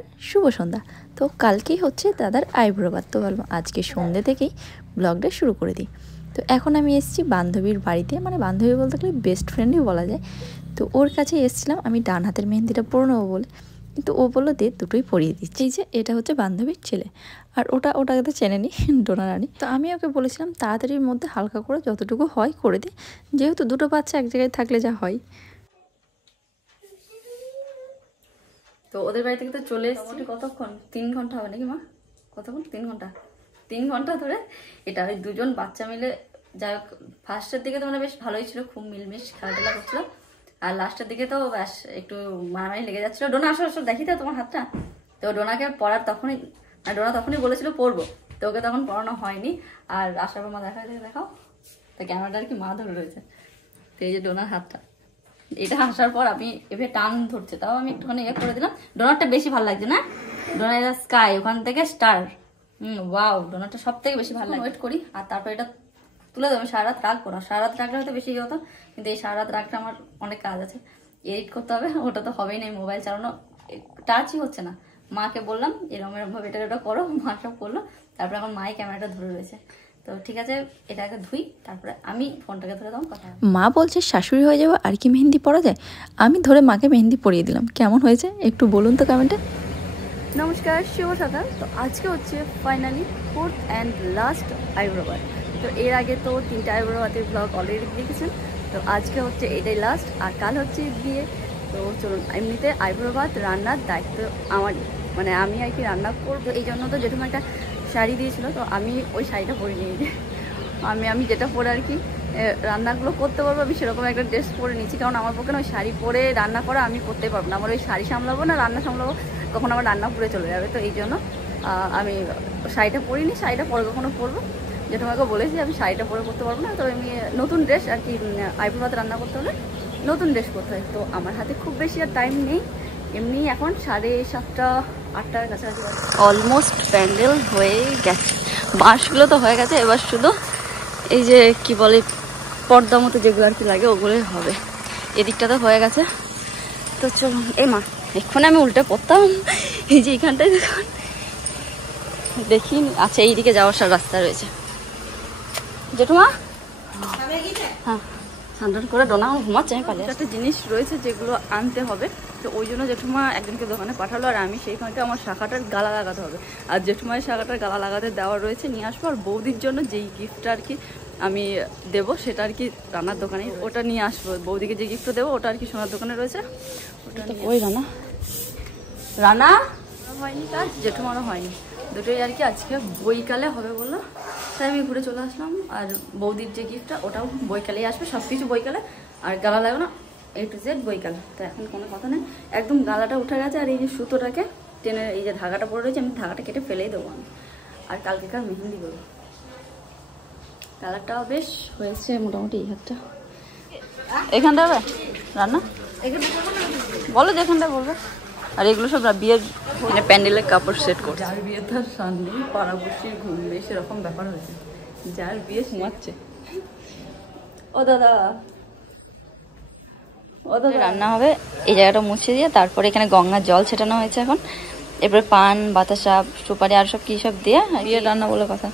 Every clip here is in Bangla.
নমস্কার, শুভ সন্ধ্যা। তো কালকেই হচ্ছে দাদার আইব্রো বাত, তো ভাবলাম আজকে সন্ধ্যে থেকেই ব্লগটা শুরু করে দিই। তো এখন আমি এসেছি বান্ধবীর বাড়িতে, মানে বান্ধবী বলতে গেলে বেস্ট ফ্রেন্ডই বলা যায়। তো ওর কাছে এসেছিলাম আমি ডান হাতের মেহেন্দিটা পরে নেবো বলে, কিন্তু ও বললো দে দুটোই পরিয়ে দিচ্ছি। এই যে এটা হচ্ছে বান্ধবীর ছেলে, আর ওটাকে তো চেনে নি, ডোনা রানী। তো আমি ওকে বলেছিলাম তাড়াতাড়ির মধ্যে হালকা করে যতটুকু হয় করে দিই, যেহেতু দুটো বাচ্চা এক জায়গায় থাকলে যা হয়। তো ওদের বাড়ি থেকে তো চলে এসেছি, কতক্ষণ 3 ঘন্টা হবে নাকি মা? কতক্ষণ? 3 ঘন্টা ধরে এটা ওই দুজন বাচ্চা মিলে, যাই হোক ফার্স্টের দিকে তো মানে বেশ ভালোই ছিল, খুব মিলমিশ খেলাধুলা করছিল, আর লাস্টের দিকে তো ব্যাস একটু মারামারি লেগে যাচ্ছিল। ডোনা আসো আসো দেখি তো তোমার হাতটা। তো ডোনাকে পড়ার তখনই, ডোনা তখনই বলেছিল পড়বো, তো ওকে তখন পড়ানো হয়নি। আর আসার পর মা দেখাও তো ক্যামেরাটা আর কি মা ধরে রয়েছে। তো এই যে ডোনার হাতটা, এটা আসার পর আমি এভাবে টান ধরছে, তাও আমি একটুখানি ইয়ে করে দিলাম। ডোনারটা বেশি ভালো লাগছে না? ডোনার এটা স্কাই, ওখান থেকে স্টার। ওয়াও, ডোনারটা সব থেকে বেশি ভালো লাগে। ওয়েট করি আর তারপর এটা তুলে দেবো। সারা রাত রাখবো না, সারা রাত রাখলে হয়তো বেশি হতো, কিন্তু এই সারা রাত রাখলে আমার অনেক কাজ আছে, এডিট করতে হবে, ওটা তো হবেই না। মোবাইল চালানো টাচই হচ্ছে না। মাকে বললাম এরকম ভাবে এটা করো, মা সব করলো। তারপরে এখন মাই ক্যামেরাটা ধরে রয়েছে। তো ঠিক আছে, এটাকে ধুই, তারপরে আমি ফোনটাকে ধরে দাম কথা। মা বলছে শাশুড়ি হয়ে যাবো আর কি মেহেন্দি পরা যায়। আমি ধরে মাকে মেহেন্দি পরিয়ে দিলাম। কেমন হয়েছে একটু বলুন তো কমেন্টে। নমস্কার, শুভ সকাল। তো আজকে হচ্ছে finally 4th and last eyebrow Baat. তো এর আগে তো 3টা আইব্রো বাতের ব্লগ অলরেডি দেখেছেন। তো আজকে হচ্ছে এটাই লাস্ট, আর কাল হচ্ছে বিয়ে। তো চলুন, এমনিতে আইব্রো বাত রান্নার দায়িত্ব আমারই, মানে আমি আর কি রান্না করবো। এই জন্য তো যেরকম একটা শাড়ি দিয়েছিল, তো আমি ওই শাড়িটা পরে নিয়েছি। আমি যেটা পরে আর কি রান্নাগুলো করতে পারবো, আমি সেরকম একটা ড্রেস পরে নিচ্ছি। কারণ আমার পক্ষে না ওই শাড়ি পরে রান্না করা আমি করতে পারবো না। আমার ওই শাড়ি সামলাবো না, রান্না সামলাবো, কখন আমার রান্না পুড়ে চলে যাবে। তো এই জন্য আমি শাড়িটা পরিনি। শাড়িটা পরে কখনো পরবো, যেটা আমাকে বলেছি আমি শাড়িটা পরে করতে পারবো না। তো আমি নতুন ড্রেস আর কি, আইব্রো ভাত রান্না করতে হলে নতুন ড্রেস করতে হয়। তো আমার হাতে খুব বেশি আর টাইম নেই। এমনি এখন 7:30 8টার কাছাকাছি। অলমোস্ট প্যান্ডেল হয়ে গেছে, বাঁশগুলো তো হয়ে গেছে, এবার শুধু এই যে কি বলে পর্দা মতো যেগুলো আর কি লাগে ওগুলোই হবে। এদিকটা তো হয়ে গেছে। তো চলুন, এই মা এক্ষুনি আমি উল্টে পড়তাম। এই যে এইখানটায় দেখুন, দেখি আচ্ছা এইদিকে যাওয়ার সব রাস্তা রয়েছে। জেঠুমা হ্যাঁ, স্নান করে ডোনা ঘুমাচ্ছে, আমি পালিয়ে। একটা জিনিস রয়েছে যেগুলো আনতে হবে, তো ওই জন্য জেঠুমা একজনকে দোকানে পাঠালো, আর আমি সেইখানটা আমার শাখাটার গালা লাগাতে হবে। আর জেঠুমার শাখাটার গালা লাগাতে দেওয়া রয়েছে, নিয়ে আসবো। আর বৌদির জন্য যেই গিফটটা আর কি আমি দেবো সেটা আর কি রান্নার দোকানে, ওটা নিয়ে আসবো। বৌদিকে যে গিফটটা দেবো ওটা আর কি সোনার দোকানে রয়েছে, ওটা তো ওই রানা হয়নি, কাজ জেঠুমারও হয়নি, দুটোই আর কি আজকে বইকালে হবে বললো, তাই আমি ঘুরে চলে আসলাম। আর বৌদির যে গিফটটা ওটাও বইকালেই আসবে, সব কিছু বইকালে। আর গালা লাগানো A to Z বইকাল। তো এখন কোনো কথা নেই, একদম গালাটা উঠে গেছে। আর এই যে সুতোটাকে টেনে, এই যে ধাগাটা পড়ে রয়েছে, আমি ধাগাটা কেটে ফেলেই দেবো আমি। আর কালকেকার মেহেন্দি করবো। কালারটাও বেশ হয়েছে মোটামুটি। এই হাতটা এখানটা হবে রান্না, বলো যেখানটা বলবে। আর এগুলো সব বিয়ের মানে প্যান্ডেলের কাপড় সেট করছে। যার বিয়ে তার সামনে পাড়াবসির ঘুমবে, সেরকম ব্যাপার হয়েছে। যার বিয়ে ঘুমাচ্ছে। ও দাদা, রান্না হবে। এই জায়গাটা মুছে দিয়ে তারপরে এখানে গঙ্গার জল ছেটানো হয়েছে এখন। এরপরে পান বাতাসা সুপারি আর সব কি সব দিয়ে বিয়ের রান্না বলে কথা।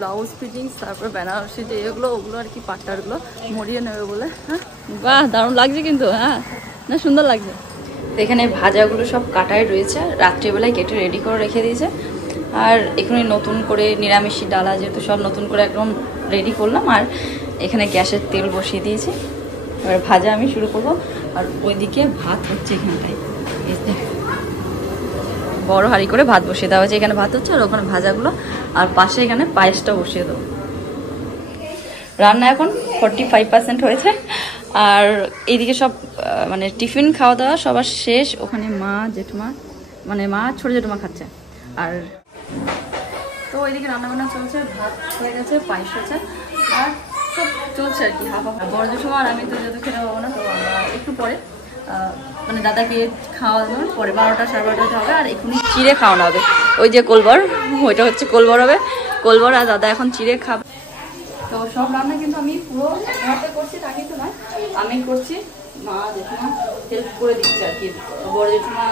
ব্লাউজ ফিটিংস, তারপরে বেনারসি যে এগুলো ওগুলো আর কি পাট্টারগুলো মরিয়ে নেবে বলে। হ্যাঁ বাহ, দারুণ লাগছে কিন্তু। হ্যাঁ না, সুন্দর লাগছে। তো এখানে ভাজাগুলো সব কাটাই রয়েছে, রাত্রিবেলায় কেটে রেডি করে রেখে দিয়েছে। আর এখানে নতুন করে নিরামিষি ডালা যেহেতু সব নতুন করে একদম রেডি করলাম। আর এখানে গ্যাসের তেল বসিয়ে দিয়েছি, এবার ভাজা আমি শুরু করব। আর ওইদিকে ভাত হচ্ছে এখানটায়, বড় হাঁড়ি করে ভাত বসিয়ে দেওয়া হয়েছে। এখানে ভাত হচ্ছে আর ওখানে ভাজাগুলো, আর পাশে এখানে পায়েসটা বসিয়ে দেবো। রান্না এখন 45% হয়েছে। আর এইদিকে সব মানে টিফিন খাওয়া দাওয়া সবার শেষ। ওখানে মা জেঠুমা, মানে মা ছোট জেঠুমা খাচ্ছে। আর তো ওইদিকে রান্নাবান্না চলছে, ভাত হয়ে গেছে, পায়েস হয়েছে, আর সব চলছে আর কি হাফ হাফ। বড় জেঠুমা আর আমি তো যেহেতু খেতে পাবো না, তো আমরা একটু পরে মানে দাদাকে খাওয়ানোর পরে 12টা সাড়ে 12টা হবে। আর এখনই চিড়ে খাওয়ানো হবে, ওই যে কোলবর, ওইটা হচ্ছে কোলবর হবে, কোলবর আর দাদা এখন চিড়ে খাবে। তো সব রান্না কিন্তু আমি পুরো একসাথে করছি তা কিন্তু নয়, আমি করছি, মা জেঠুমা হেল্প করে দিচ্ছে আর কি, বড় জেঠুমা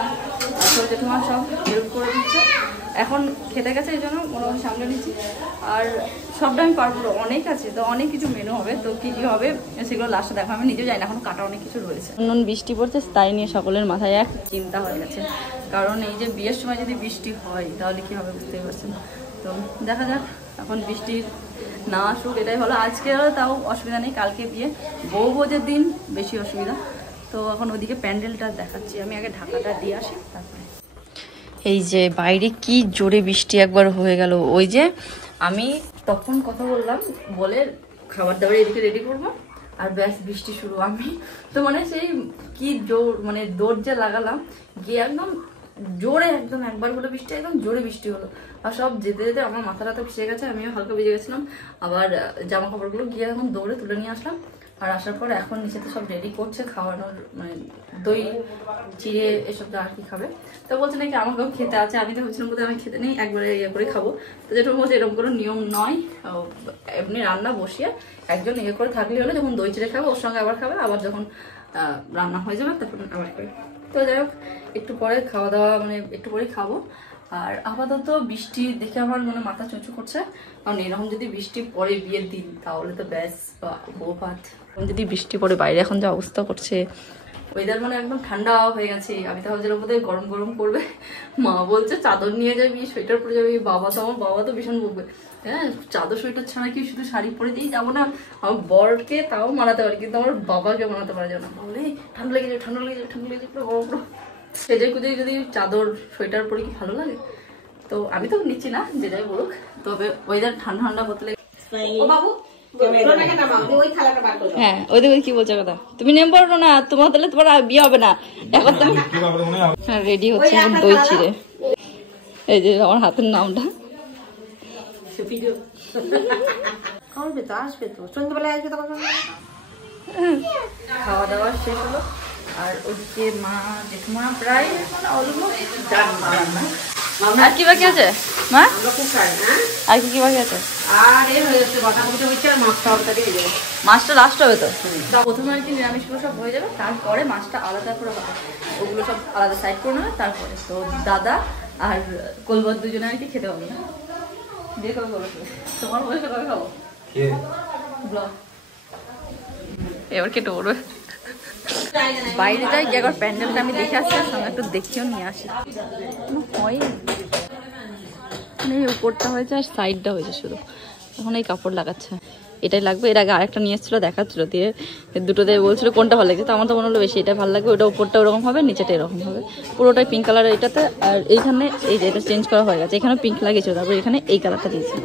ছোট জেঠুমা সব হেল্প করে দিচ্ছে। এখন খেতে গেছে এই জন্য মোটামুটি সামলে নিচ্ছি। আর সবটা আমি পারবো, অনেক আছে তো, অনেক কিছু মেনু হবে, তো কী কী হবে সেগুলো লাস্টে দেখো, আমি নিজেও যাই না, এখন কাটা অনেক কিছু রয়েছে। নুন বৃষ্টি পড়ছে তাই নিয়ে সকলের মাথায় এক চিন্তা হয়ে গেছে, কারণ এই যে বিয়ের সময় যদি বৃষ্টি হয় তাহলে কী হবে বুঝতেই পারছেন। তো দেখা যাক, এখন বৃষ্টির না আসুক এটাই ভালো। আজকে তাও অসুবিধা নেই, কালকে বিয়ে, বউ ভোজের দিন বেশি অসুবিধা। তো এখন ওদিকে প্যান্ডেলটা দেখাচ্ছি, আমি আগে ঢাকাটা দিয়ে আসি তারপরে। এই যে বাইরে কি জোরে বৃষ্টি একবার হয়ে গেল, ওই যে আমি তখন কথা বললাম বলে খাবার দাবার এদিকে রেডি করবো, আর ব্যাস বৃষ্টি শুরু। আমি তো মানে সেই কি জোর, মানে দৌড় যে লাগালাম গিয়ে একদম জোরে, একদম একবার হলো বৃষ্টি, একদম জোরে বৃষ্টি হলো। আর সব যেতে যেতে আমার মাথাটা তো ভিজে গেছে, আমিও হালকা ভিজে গেছিলাম। আবার জামা কাপড়গুলো গিয়ে এখন দৌড়ে তুলে নিয়ে আসলাম। আর আসার পর এখন নিচেতে সব রেডি করছে খাওয়ানোর, মানে দই চিড়ে এসব যা আর কি খাবে। তো বলছে নাকি আমাকেও খেতে আছে, আমি তো ভাবছিলাম বোধহয় আমি খেতে নেই, একবারে ইয়ে করে খাবো। তো যেটা বলছে এরকম কোনো নিয়ম নয়, এমনি রান্না বসিয়ে একজন ইয়ে করে থাকলে হলো, যখন দই চিড়ে খাবে ওর সঙ্গে আবার খাবে, আবার যখন রান্না হয়ে যাবে তখন আবার খাবে। তো যাই হোক, একটু পরে খাওয়া দাওয়া, মানে একটু পরে খাবো। আর আপাতত বৃষ্টি দেখে আমার মনে মাথা চুঁচু করছে, কারণ এরকম যদি বৃষ্টি পড়ে বিয়ের দিন তাহলে তো ব্যাস বউ ভাত। যদি বৃষ্টি পড়ে বাইরে এখন যা অবস্থা করছে, ওয়েদার মানে একদম ঠান্ডা হয়ে গেছে। আমি তো ভাবছিলাম বোধহয় গরম গরম করবে, মা বলছে চাদর নিয়ে যাবি, সোয়েটার পরে যাবি। আমার বাবা তো ভীষণ বকবে, হ্যাঁ চাদর সোয়েটার ছাড়া কি শুধু শাড়ি পরে দিয়ে যাবো না। আমার বরকে তাও মানাতে পারি, কিন্তু আমার বাবাকে মানাতে পারা যাবে না, বলে ঠান্ডা লেগে যাবে, ঠান্ডা লেগে যাবে, ঠান্ডা লেগে যাবে, বড় বড় সেজে কুজে যদি চাদর সোয়েটার পরে কি ভালো লাগে। তো আমি তো নিচ্ছি না, যে যাই বলুক, তবে ওয়েদার ঠান্ডা ঠান্ডা হতে লেগে। হ্যাঁ ওইদিকে কি বলছে কথা, তুমি নেম পড়ো না, তোমার তাহলে তোমার বিয়ে হবে না। এখন তুমি রেডি হচ্ছে দই চিড়ে, এই যে আমার হাতের নামটা। খাওয়া দাওয়া শেষ হলো, আর ওদিকে মা জেঠুমা প্রায় আর কি বাকি আছে মা, আর কি বাকি আছে? মাছটা লাস্ট হবে তো, প্রথমে আর কি নিরামিষগুলো সব হয়ে যাবে, তারপরে মাছটা আলাদা করে হবে, ওগুলো সব আলাদা সাইড করে নেবে। তারপরে তো দাদা আর কোলবর দুজনে আর কি খেতে হবে না, দিয়ে কবে বলেছে তোমার বয়সে কবে খাবো ব্লগ, এবার কেটে পড়বে। বাইরে যাই গিয়ে একবার প্যান্ডেলটা আমি দেখে আসছি, আর সঙ্গে একটু দেখিও নিয়ে আসি। হয় এই উপরটা হয়েছে আর সাইডটা হয়েছে শুধু, এখন এই কাপড় লাগাচ্ছে, এটাই লাগবে। এর আগে আরেকটা নিয়ে এসেছিলো, দেখাচ্ছিল, দিয়ে দুটোতে বলছিল কোনটা ভালো লাগছে, তো আমার তো মনে হলো বেশি এটা ভালো লাগবে, ওটা উপরটা ওরকম হবে, নিচেটা এরকম হবে, পুরোটাই পিঙ্ক কালার এটাতে। আর এইখানে এই যে এটা চেঞ্জ করা হয়ে গেছে, এখানে পিঙ্ক লাগিয়েছিল, তারপর এখানে এই কালারটা দিয়েছে।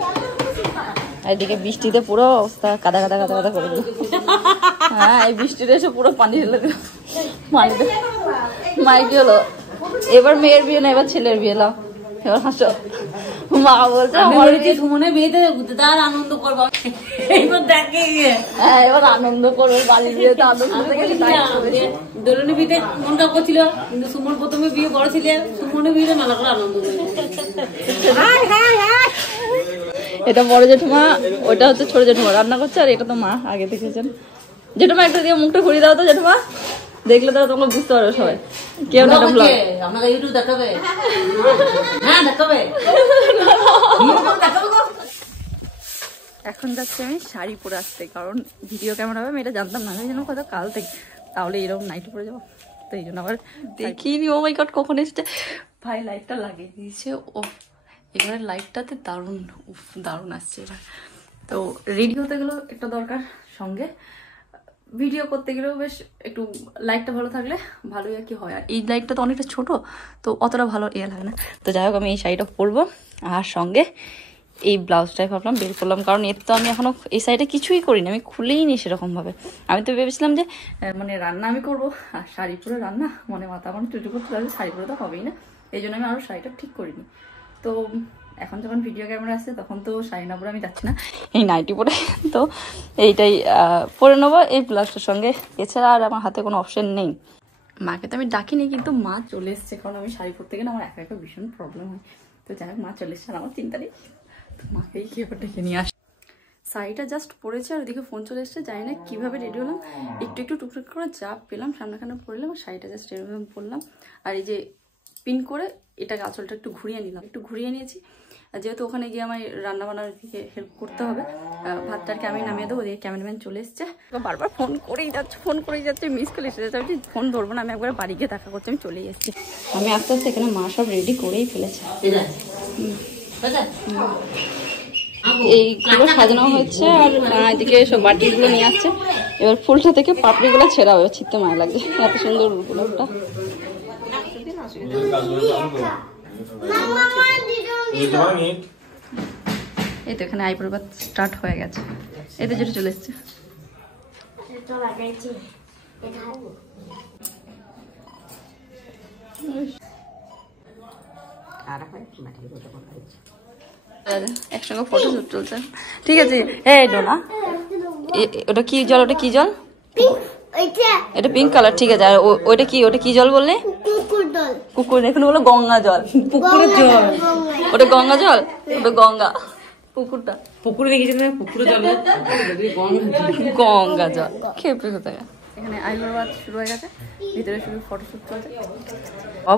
আর এদিকে বৃষ্টিতে পুরো অবস্থা কাদা কাদা কাদা কাদা করে দিল। হ্যাঁ এই বৃষ্টিতে এসে পুরো পানি ঢেলে দিল, পানিতে মাইক হলো। এবার মেয়ের বিয়ে না, এবার ছেলের বিয়ে লাও, এবার হাসো। মা বলছে সুমনের বিয়েতে তার আনন্দ করবো, হ্যাঁ এবার আনন্দ করবো, বাড়ির বিয়েতে আনন্দ। দোলনের বিয়েতে মন খারাপ করছিল, কিন্তু সুমন প্রথমে বিয়ে বড় ছিল, সুমনের বিয়েতে মেলা করে আনন্দ করবে। এটা বড় জেঠুমা, ওটা হচ্ছে ছোট জেঠুমা রান্না করছে, আর এটা তো মা আগে দেখেছেন। জেঠুমা একটু দিয়ে মুখটা ঘুরিয়ে দাও তো জেঠুমা, দেখলে তারা তোমরা বুঝতে পারবে সবাই। কেউ না আপনাকে ইউটিউব দেখাবে, হ্যাঁ দেখাবে। এখন যাচ্ছি আমি শাড়ি পরে আসতে, কারণ ভিডিও ক্যামেরা হবে আমি এটা জানতাম না, আমি যেন কথা কাল থেকে তাহলে এরকম নাইটি পরে যাবো, তো এই জন্য আবার দেখিনি। ও মাই গড কখন এসছে ভাই, লাইটটা লাগিয়ে দিয়েছে ও, এবারে লাইটটাতে দারুণ দারুণ আসছে এবার। তো রেডি হতে গেলেও একটা দরকার, সঙ্গে ভিডিও করতে গেলেও বেশ একটু লাইটটা ভালো থাকলে ভালোই আর কি হয়। আর এই লাইটটা তো অনেকটা ছোট, তো অতটা ভালো ইয়ে লাগে না। তো যাই হোক আমি এই শাড়িটা পরবো, আর সঙ্গে এই ব্লাউজটাই ভাবলাম বের করলাম, কারণ এর তো আমি এখনো এই সাইডে কিছুই করিনি, আমি খুলেই নি সেরকমভাবে। আমি তো ভেবেছিলাম যে মানে রান্না আমি করবো, আর শাড়ি পরে রান্না, মানে মাথা আমার চুচু করতে লাগবে, শাড়ি পরে তো হবেই না, এই জন্য আমি আরও শাড়িটা ঠিক করিনি। তো এখন যখন ভিডিও ক্যামেরা আসছে তখন তো শাড়ি না পরে আমি যাচ্ছি না, এই নাইটি পরে, তো এইটাই পরে নেবো এই ব্লাউজটার সঙ্গে, এছাড়া আর আমার হাতে কোনো অপশন নেই। মাকে তো আমি ডাকিনি, কিন্তু মা চলে এসছে, কারণ আমি শাড়ি পরতে গেলে আমার একা একা ভীষণ প্রবলেম হয়। তো যাই হোক মা চলে এসছে, আর আমার চিন্তা নেই, তো মাকেই কি এবার ডেকে নিয়ে আস। শাড়িটা জাস্ট পরেছে আর ওদিকে ফোন চলে এসছে, জানি না কীভাবে রেডি হলাম, একটু টুকটুক করে যা পেলাম সামনাখানে পরলাম, আর শাড়িটা জাস্ট এরকম পরলাম। আর এই যে পিন করে এটাকে আঁচলটা একটু ঘুরিয়ে নিলাম, একটু ঘুরিয়ে নিয়েছি। আর যেহেতু ওখানে গিয়ে আমার রান্নাবান্নার দিকে হেল্প করতে হবে, ভাতটাকে আমি নামিয়ে দেবো, ওদিকে ক্যামেরাম্যান চলে এসছে, বারবার ফোন করেই যাচ্ছে, মিস করে এসে যাচ্ছে, আমি ফোন ধরবো না, আমি একবার বাড়ি গিয়ে দেখা করছি, আমি চলেই এসেছি। আমি আস্তে আস্তে এখানে মা সব রেডি করেই ফেলেছে। এইগুলো সাজানো হয়েছে, আর এদিকে সব বাটিগুলো নিয়ে আসছে, এবার ফুলটা থেকে পাপড়িগুলো ছেঁড়া হবে, ছিটতে মায়া লাগছে, এত সুন্দর গোলাপটা। এই তো এখানে আইব্রো বাথ স্টার্ট হয়ে গেছে, এতে যেটা চলে এসছে। একসঙ্গে ফটো শুট চলছে, ঠিক আছে। এই ডোনা, ওটা কি জল? ওটা কি জল? এটা পিঙ্ক কালার, ঠিক আছে। আর ওটা কি জল বললে? কুকুর। এখন বলো গঙ্গা জল, পুকুরের জল। ওটা গঙ্গা জল, ওটা গঙ্গা। পুকুরটা পুকুরে দেখেছি, পুকুরে জল, গঙ্গা জল। খেপে কোথায়। এখানে আইব্রো বাথ শুরু হয়ে গেছে, ভিতরে শুরু ফটোশুট চলছে।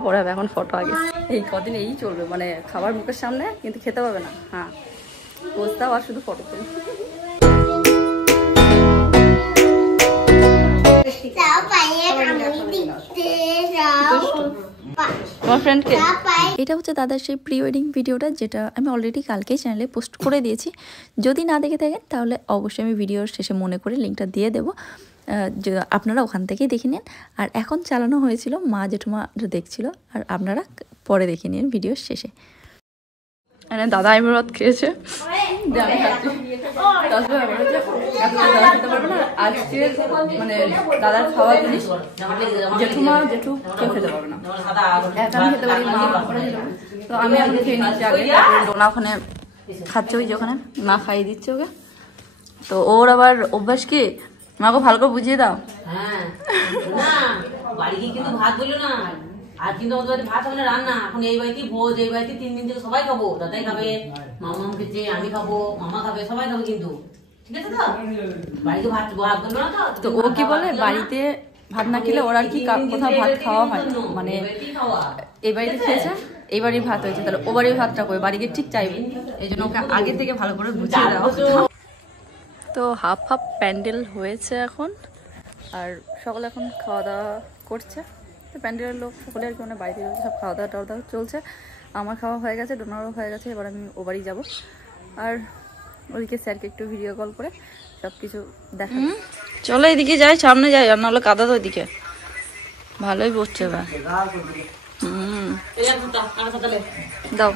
পরে হবে এখন ফটো আগে। এই কদিন এই চলবে, মানে খাবার মুখের সামনে কিন্তু খেতে পাবে না। হ্যাঁ, বসতাও আর শুধু ফটো তুলি। এটা হচ্ছে দাদার সেই প্রি ওয়েডিং ভিডিওটা, যেটা আমি অলরেডি কালকেই চ্যানেলে পোস্ট করে দিয়েছি। যদি না দেখে থাকেন তাহলে অবশ্যই আমি ভিডিওর শেষে মনে করে লিঙ্কটা দিয়ে দেবো, আপনারা ওখান থেকেই দেখে নিন। আর এখন চালানো হয়েছিল, মা জেঠুমা দেখছিল, আর আপনারা পরে দেখে নিন ভিডিওর শেষে। দাদা আইব্রো বাথ খেয়েছে, আজকে মানে দাদার খাওয়া জিনিস জেঠুমা জেঠু কেউ খেতে পারবে না, একা আমি খেতে পারি, মা তো আমি আগে খেয়ে নিচ্ছি আগে। ডোনা ওখানে খাচ্ছে, ওই যে ওখানে মা খাইয়ে দিচ্ছে ওকে। তো ওর আবার অভ্যাস কি, মাকে ভালো করে বুঝিয়ে দাও। হ্যাঁ, বাড়ি গিয়ে কিন্তু ভাত বললো না, আর কিন্তু ওদের বাড়িতে ভাত হবে না, রান্না। এখন এই বাড়িতে ভোজ, এই বাড়িতে 3 দিন থেকে সবাই খাবো, দাদাই খাবে, মামা খেয়েছে, আমি খাবো, মামা খাবে, সবাই খাবে কিন্তু, ঠিক আছে তো? বাড়িতে ভাত বললো না তো। ও কি বলে, বাড়িতে ভাত না খেলে ওর আর কি কোথাও ভাত খাওয়া হয়, মানে এই বাড়িতে খেয়েছে, এই বাড়ির ভাত হয়েছে, তাহলে ও বাড়ির ভাতটা করে বাড়িকে ঠিক চাইবে, এই জন্য ওকে আগে থেকে ভালো করে বুঝিয়ে দেওয়া। তো হাফ প্যান্ডেল হয়েছে এখন, আর সকলে এখন খাওয়া দাওয়া করছে। তো প্যান্ডেলের লোক সকলে আর কি, মানে বাড়িতে সব খাওয়া দাওয়া টাওয়া দাওয়া চলছে। আমার খাওয়া হয়ে গেছে, ডোনারও হয়ে গেছে, এবার আমি ও বাড়ি যাবো। আর ওদিকে স্যারকে একটু ভিডিও কল করে সব কিছু দেখা। চলো এদিকে যাই, সামনে যাই, আর নাহলে কাদা তো ওইদিকে ভালোই বসছে এবার। দাও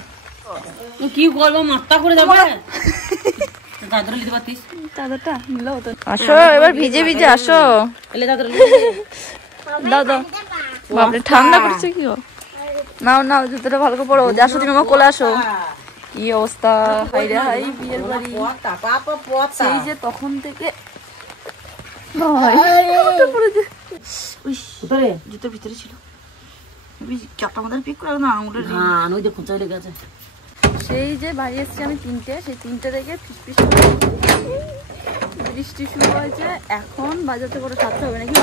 কি করবো, মাথা করে যাবে। আসো এবার ভিজে ভিজে আসো, দাও দাও। বাপরে ঠান্ডা করছে কি, নাও নাও জুতোটা ভালো করে পড়ো, আসো তুমি আমার কোলে আসো। কি অবস্থা, হাই রে হাই, বিয়ের বাড়ি সেই যে তখন থেকে জুতোর ভিতরে ছিল, চাপটা আমাদের পিক করে না আঙুলের গেছে। সেই যে বাড়ি এসছি আমি 3টে, সেই 3টে থেকে ফিসফিস বৃষ্টি শুরু হয়েছে, এখন বাজাতে করে 7টা হবে নাকি,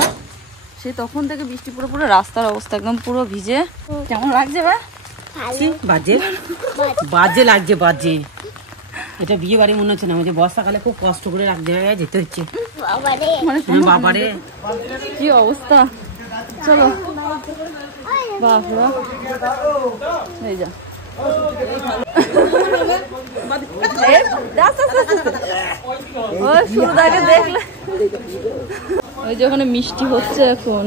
সেই তখন থেকে বৃষ্টি পুরো পুরো রাস্তার অবস্থা একদম পুরো ভিজে। কেমন লাগছে বা? বাজে বাজে লাগছে, বাজে। এটা বিয়ে বাড়ি মনে হচ্ছে না, ওই যে বর্ষাকালে খুব কষ্ট করে যেতে হচ্ছে। বাবারে কি অবস্থা, চলো বাবা এই যা। দেখলে ওই যে ওখানে মিষ্টি হচ্ছে, এখন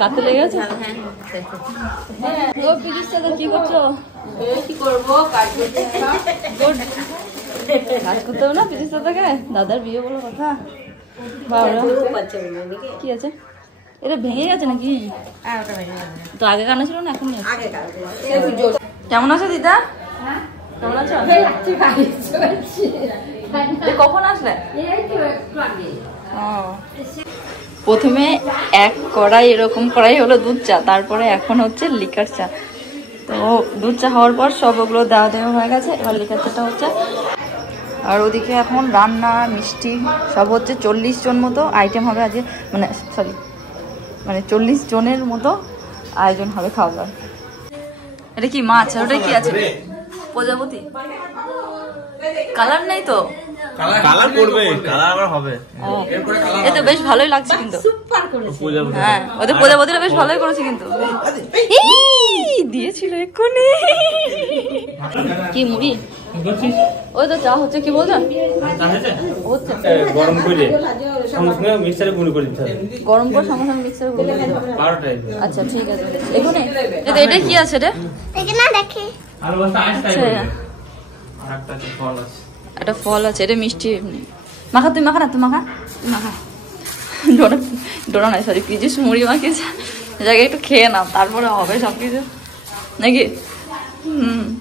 কাতে লেগে গেছে। কি করছো? কি করবো, কাজ করতে হবে না পিসির সাথে, দাদার বিয়ে বলো কথা। কি আছে, এটা ভেঙে গেছে নাকি? তো আগে কানা ছিল না, এখন কেমন আছো দিদা? কেমন আছো? কখন আসলে? প্রথমে এক কড়াই এরকম কড়াই হলো দুধ চা, তারপরে এখন হচ্ছে লিকার চা। তো দুধ চা হওয়ার পর সব ওগুলো দেওয়া দেওয়া হয়ে গেছে, এবার লিকার চাটা হচ্ছে। আর ওদিকে এখন রান্না মিষ্টি সব হচ্ছে। 40 জন মতো আইটেম হবে আজকে, মানে 40 জনের মতো আয়োজন হবে খাওয়া দাওয়ার। এটা কি মাছ? ওটা কি আছে? প্রজাপতি। কালার নেই তো? কালার করবে, কালার আবার হবে। এ তো বেশ ভালোই লাগছে কিন্তু। হ্যাঁ, ওদের প্রজাপতিটা বেশ ভালোই করেছে কিন্তু। দিয়েছিল এক্ষুনি। কি মুড়ি? ওই তো চা হচ্ছে, কি বলছেন? হচ্ছে গরম করে সঙ্গে মিক্সারে গুঁড়ো করে দিতে হবে। গরম করে সঙ্গে সঙ্গে মিক্সারে গুঁড়ো করে দাও। 12টায়। আচ্ছা ঠিক আছে। এখানে এটা কি আছে রে? এখানে দেখি আলু বস্তা আইসটাই আচ্ছা। করবে। আর একটা ফল আছে। একটা ফল আছে, এটা মিষ্টি। মাখা, তুই মাখা না, তুই মাখা, তুই মাখা। ডোনা নয়, সরি, পিজিস মুড়ি মাখিয়েছে। জায়গায় একটু খেয়ে নাও, তারপরে হবে সবকিছু নাকি?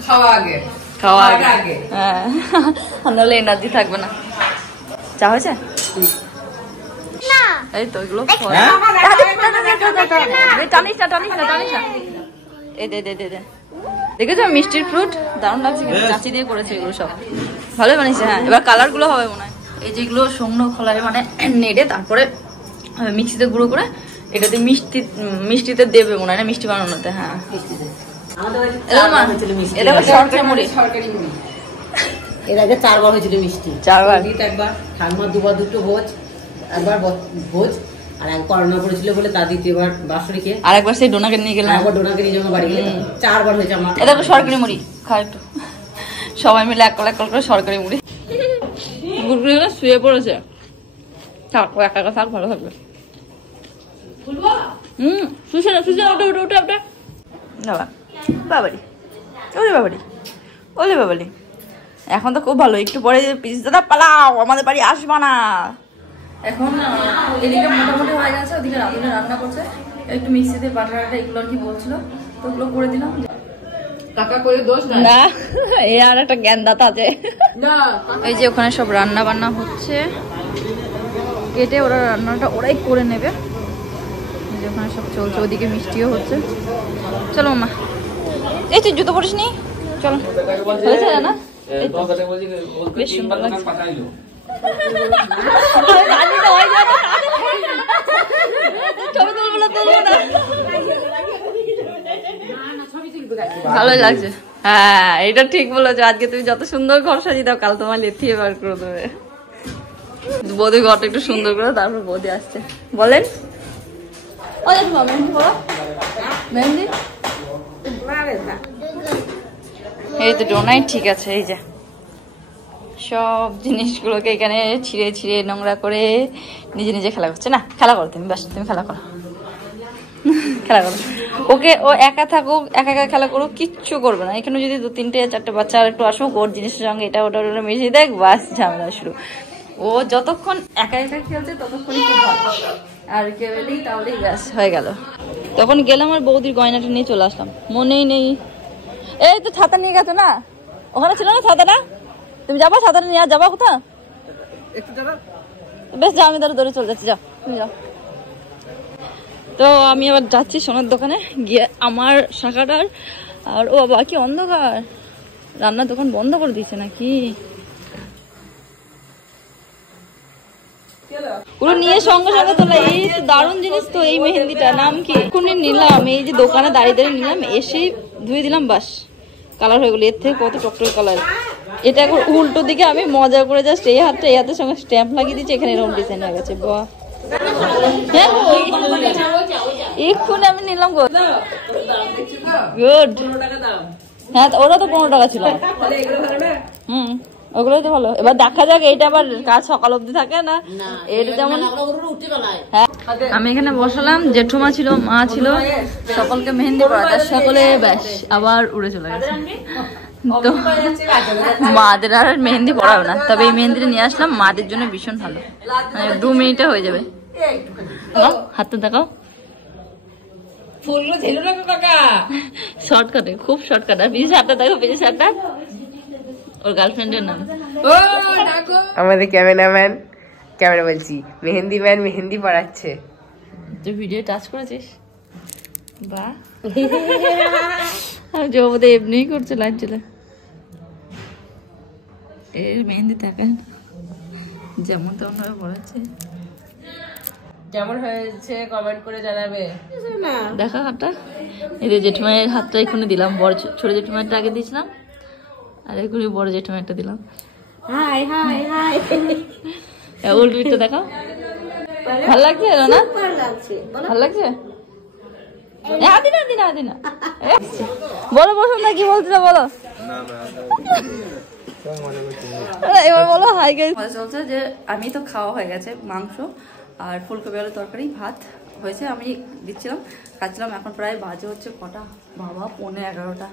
খাওয়া আগে। হ্যাঁ, নাহলে এনার্জি থাকবে না। চা হয়েছে? না এই তো এগুলো ফল। টানিস না, টানিস না, টানিস না। এই দে দে দে দে। দেখেছো মিষ্টির ফ্রুট? দারুণ লাগছে কিন্তু, চাচি দিয়ে করেছে এগুলো সব, ভালোই বানিয়েছে। হ্যাঁ, এবার কালার গুলো হবে মনে হয়। এই যেগুলো শুকনো খোলায় মানে নেড়ে তারপরে মিক্সিতে গুঁড়ো করে এটাতে মিষ্টিতে দেবে মনে হয় না, মিষ্টি বানানোতে। হ্যাঁ, এটা সরকারি মুড়ি। এর আগে 4 বার হয়েছিল মিষ্টি। 4 বার? একবার, ঠাকুমার 2 বার, 2টো ভোজ, একবার ভোজ, আর এক করোনা পড়েছিল বলে তার 2য়বার বাসুরিকে, আর একবার সেই ডোনাকে নিয়ে গেলাম, একবার ডোনাকে নিয়ে যাবো বাড়ি গেলে। 4 বার হয়েছে আমার। এটা সরকারি মুড়ি। খা একটু, সবাই মিলে এক কল করে সরকারি মুড়ি। গুড়গুলো শুয়ে পড়েছে, থাক ও একা একা থাক, ভালো থাকবে। শুষে না, শুষে না, ওটা ওটা ওটা ওটা। বাবা, বাবারি, ওরে বাবারি, ওলে বাবারি। এখন তো খুব ভালো, একটু পরে পিস দাদা পালাও, আমাদের বাড়ি আসবা না। এখন এদিকে মোটামুটি হয়ে গেছে, ওদিকে রাধুনি রান্না করছে। একটু মিক্সিতে বাটা এগুলো আর কি বলছিল, তো ওগুলো করে দিলাম। না, এ আর একটা জ্ঞানদাতা আছে। এই যে ওখানে সব রান্না বান্না হচ্ছে, কেটে ওরা রান্নাটা ওরাই করে নেবে। এই যে ওখানে সব চলছে, ওদিকে মিষ্টিও হচ্ছে। চলো মামা, এই তুই জুতো পরিস নি, চলো। হয়েছে না? বেশ সুন্দর লাগছে। ভালোই লাগছে। হ্যাঁ, এটা ঠিক বলেছো। আজকে তুমি যত সুন্দর ঘর সাজিয়ে দাও, কাল তোমার লেথিয়ে বার করে দেবে। বৌদি ঘরটা একটু সুন্দর করে, তারপর বৌদি আসছে। বলেন মেহেন্দি পড়ো, মেহেন্দি। এই তো ডোনাই ঠিক আছে। এই যে সব জিনিসগুলোকে এখানে ছিঁড়ে ছিঁড়ে নোংরা করে নিজে নিজে খেলা করছে। না, খেলা করো তুমি, বাস তুমি খেলা করো, খেলা করো। ওকে, ও একা থাকুক, একা একা খেলা করুক, কিচ্ছু করবে না। এখানে যদি 2, 3, 4টে বাচ্চা আর একটু আসুক, ওর জিনিসের সঙ্গে এটা ওটা ওটা মিশিয়ে দেখ, বাস ঝামেলা শুরু। ও যতক্ষণ একা একা খেলছে ততক্ষণই খুব ভালো, আর কেউ এলেই তাহলেই ব্যাস হয়ে গেল। তখন গেলাম আর বৌদির গয়নাটা নিয়ে চলে আসলাম, মনেই নেই। এই তো ছাতা নিয়ে গেছে না, ওখানে ছিল না ছাতাটা? তুমি যাবো ছাতাটা নিয়ে, আর যাবো কোথাও? বেশ যাও, আমি ধরে চলে যাচ্ছি, যাও তুমি যাও। তো আমি আবার যাচ্ছি সোনার দোকানে গিয়ে আমার শাখাটার। আর ও বাবা, কি অন্ধকার, রান্নার দোকান বন্ধ করে দিচ্ছে নাকি? পুরো নিয়ে সঙ্গে সঙ্গে তোলা। এই দারুণ জিনিস তো, এই মেহেন্দিটা নাম কি? এক্ষুনি নিলাম, এই যে দোকানে দাঁড়িয়ে দাঁড়িয়ে নিলাম, এসেই ধুয়ে দিলাম, বাস কালার হয়ে গেলো। এর থেকে কত টকটকে কালার। এটা এখন উল্টো দিকে আমি মজা করে জাস্ট এই হাতটা এই হাতের সঙ্গে স্ট্যাম্প লাগিয়ে দিচ্ছি, এখানে এরকম ডিজাইন হয়ে গেছে। বাহ, হ্যাঁ এক্ষুনি আমি নিলাম গো, গুড। হ্যাঁ, ওরা তো 15 টাকা ছিল। ওগুলোই তো ভালো। এবার দেখা যাক, এইটা আবার কাজ সকাল অবধি থাকে না, এটা যেমন। হ্যাঁ, আমি এখানে বসালাম, জেঠুমা ছিল, মা ছিল, সকলকে মেহেন্দি পড়াতে, সকলে ব্যাস আবার উড়ে চলে গেছে। তো মাদের আর মেহেন্দি পড়াবে না, তবে এই মেহেন্দিটা নিয়ে আসলাম মাদের জন্য, ভীষণ ভালো, মানে 2 মিনিটে হয়ে যাবে। হাতটা দেখাও, ফুলগুলো ছিল না তো কাকা, শর্টকাটে, খুব শর্টকাট। আর পিছিয়ে হাতটা দেখো, পিছিয়ে হাতটা ওর গার্লফ্রেন্ডের নাম। আমাদের ক্যামেরা বলছি, মেহেন্দি ম্যান মেহেন্দি পড়াচ্ছে। তুই ভিডিও টাচ করেছিস? বাহ আমি জবাবতে এমনিই করছে লাইট চলে এর মেহেন্দি দেখেন যেমন তেমন ভাবে পড়াচ্ছে। কেমন হয়েছে কমেন্ট করে জানাবে। দেখা হাতটা এই যে জেঠুমায়ের হাতটা এখানে দিলাম, বড় ছোট জেঠুমায়েরটা আগে দিয়েছিলাম আর এখনই বড় জেঠুমায়েরটা দিলাম। হাই হাই হাই উল্টো পিঠটা দেখাও। ভালো লাগছে না? ভালো লাগছে? বলো বসুন কি বলছিল বলো। এবার বলো হাই গাইস। চলছে যে আমি তো খাওয়া হয়ে গেছে, মাংস আর ফুলকপি আলুর তরকারি, ভাত হয়েছে, আমি দিচ্ছিলাম খাচ্ছিলাম। এখন প্রায় বাজে হচ্ছে কটা বাবা, 11:30।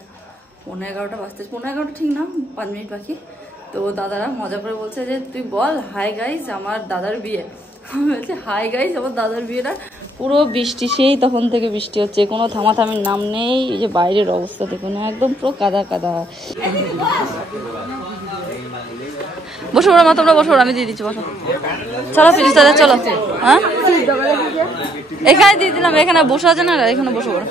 11:30 বাজতে, 11:30 ঠিক না, 5 মিনিট বাকি। তো দাদারা মজা করে বলছে যে তুই বল হাই গাইস আমার দাদার বিয়ে। আমি বলছি হাই গাইস আমার দাদার বিয়ে না। পুরো বৃষ্টি, সেই তখন থেকে বৃষ্টি হচ্ছে, কোনো থামাথামির নাম নেই। এই যে বাইরের অবস্থা দেখুন, একদম পুরো কাদা কাদা। বসো ওরা মা, তোমরা বসো, আমি দিয়ে দিচ্ছি, বসো। চলো প্লিজ দাদা চলো। হ্যাঁ এখানে দিয়ে দিলাম, এখানে বসে আছে না, এখানে বসো ওরা।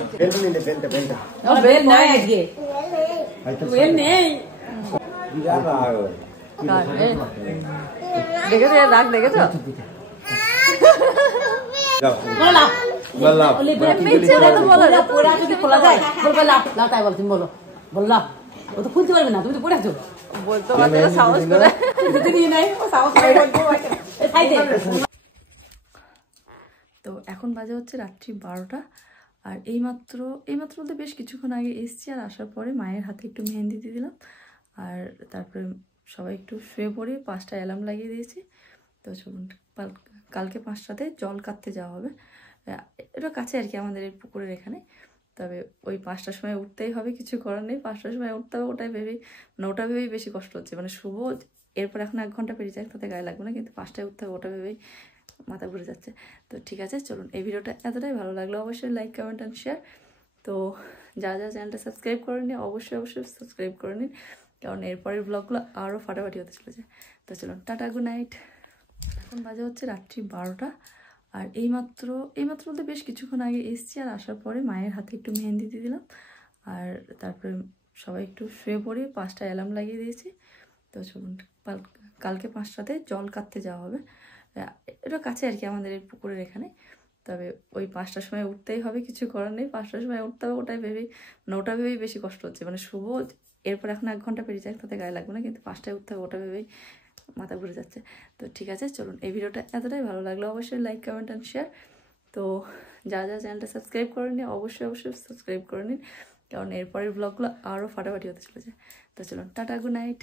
দেখেছো রাগ, দেখেছো? বলতে পারছে না সাহস করে। তো এখন বাজে হচ্ছে রাত্রি 12টা। আর এইমাত্র বলতে বেশ কিছুক্ষণ আগে এসছি, আর আসার পরে মায়ের হাতে একটু মেহেন্দি দিয়ে দিলাম। আর তারপরে সবাই একটু শুয়ে পড়ে 5টা অ্যালার্ম লাগিয়ে দিয়েছি। তো চলুন কালকে 5টাতে জল কাটতে যাওয়া হবে। এটা কাছে আর কি আমাদের এই পুকুরের এখানে। তবে ওই 5টার সময় উঠতেই হবে, কিছু করার নেই। 5টার সময় উঠতে হবে, ওটা ভেবেই বেশি কষ্ট হচ্ছে। মানে শুভ এরপর এখন 1 ঘন্টা পেরিয়ে যায়, তাতে গায়ে লাগবে না, কিন্তু 5টায় উঠতে হবে, ওটা ভেবেই মাথা ঘুরে যাচ্ছে। তো ঠিক আছে চলুন, এই ভিডিওটা এতটাই ভালো লাগলো অবশ্যই লাইক কমেন্ট অ্যান্ড শেয়ার। তো যারা চ্যানেলটা সাবস্ক্রাইব করে নিন অবশ্যই সাবস্ক্রাইব করে নিন, কারণ এরপরের ব্লগগুলো আরও ফাটাফাটি হতে চলেছে। তো চলুন টাটা, গুড নাইট। এখন বাজে হচ্ছে রাত্রি 12টা। আর এইমাত্র বলতে বেশ কিছুক্ষণ আগে এসছি, আর আসার পরে মায়ের হাতে একটু মেহেন্দি দিয়ে দিলাম। আর তারপরে সবাই একটু শুয়ে পড়ে 5টা অ্যালার্ম লাগিয়ে দিয়েছি। তো চলুন কালকে 5টাতে জল কাটতে যাওয়া হবে। এটা কাছে আর কি আমাদের এই পুকুরের এখানে। তবে ওই 5টার সময় উঠতেই হবে, কিছু করার নেই। 5টার সময় উঠতে হবে, ওটা ভেবেই বেশি কষ্ট হচ্ছে। মানে শুভ এরপর এখন 1 ঘন্টা পেরিয়ে যায়, তাতে গায়ে লাগবে না, কিন্তু 5টায় উঠতে হবে, ওটা ভেবেই মাথা ঘুরে যাচ্ছে। তো ঠিক আছে চলুন, এই ভিডিওটা এতটাই ভালো লাগলো অবশ্যই লাইক কমেন্ট অ্যান্ড শেয়ার। তো যারা চ্যানেলটা সাবস্ক্রাইব করে নিন অবশ্যই সাবস্ক্রাইব করে নিন, কারণ এরপরের ব্লগগুলো আরও ফাটাফাটি হতে চলেছে। তো চলুন টাটা, গুড নাইট।